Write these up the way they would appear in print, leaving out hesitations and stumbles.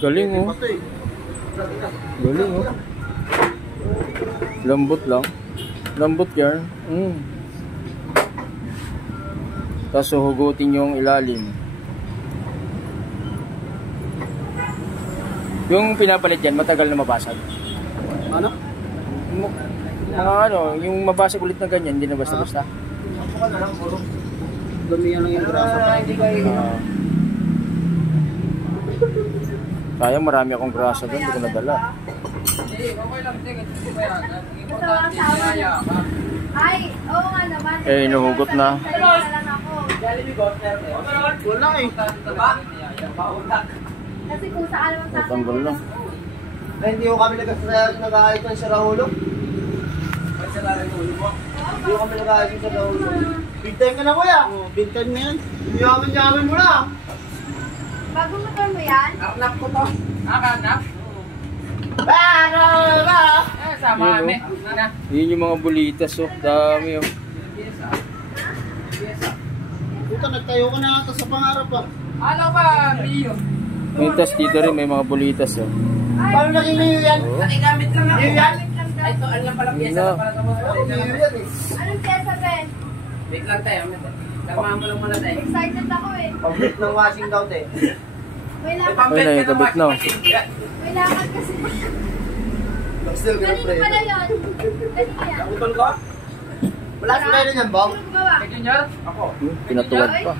Galing oh. Galing oh. Lambot lang. Lambot yan. Tapos hugutin yung ilalim. Yung pinapalit yan, matagal na mabasag. Ano? Mga ano, yung mabasag ulit na ganyan, hindi na basta-basta. Ako na lang, puro. Dumiyan lang yung grasa. Sayang, marami akong grasa doon, hindi ko nadala. Ay, oo nga naman. Eh, inuhugot na. Wala eh. Kasi kung saan naman sa akin. Tanggal lang. Ay, hindi ko kami nag-aayos ng sa Rahulo. Hindi ko kami nag-aayos sa Rahulo. Bintayin ka na kuya. Bintayin mo yan. Yaman mo na. Bago motor mo yan? Anak ko to. Anak? Sama kami. Yun yung mga bulitas oh. Dami oh. Puta, nagtayo ka na ata sa pangarap ah. Alam ba, Rio? Tapos dito rin may mga bulitas oh. Paano naging mayo yan? Nakigamit lang ako. Mayo yan? Ay, ito, alam pala pyesa Wala. na pala sa mga. Mayo yan eh. Anong pyesa, Ben? Wait lang tayo. Kalmahan mo lang muna tayo. Excited ako eh. Pag-hit ng washing daw te. May lakad, Ay, nakikabit na oh. may lakad kasi. Still gonna Kanino play. pala yun? Kanino yan? Utol ko? Wala sa meron yan, Bong? Sino gumawa? Kay Junior? Ako. Pinatuwad pa.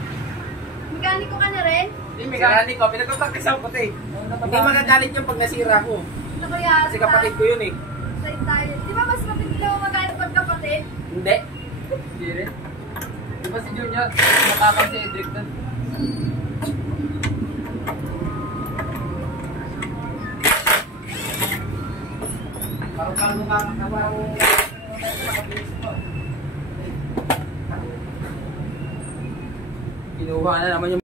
Mekaniko ka na rin? Hindi, mekanik ko. Pinagpapractice ako puti. Hindi magagalit yung pag nasira ko. Ano kaya? Kasi kapatid ko yun eh. Side tayo. Di ba mas matinig na magalit pag kapatid? Hindi. Hindi rin. Di ba si Junior? Matapang si Edric doon. Parang mukha ka parang kinuha na naman yung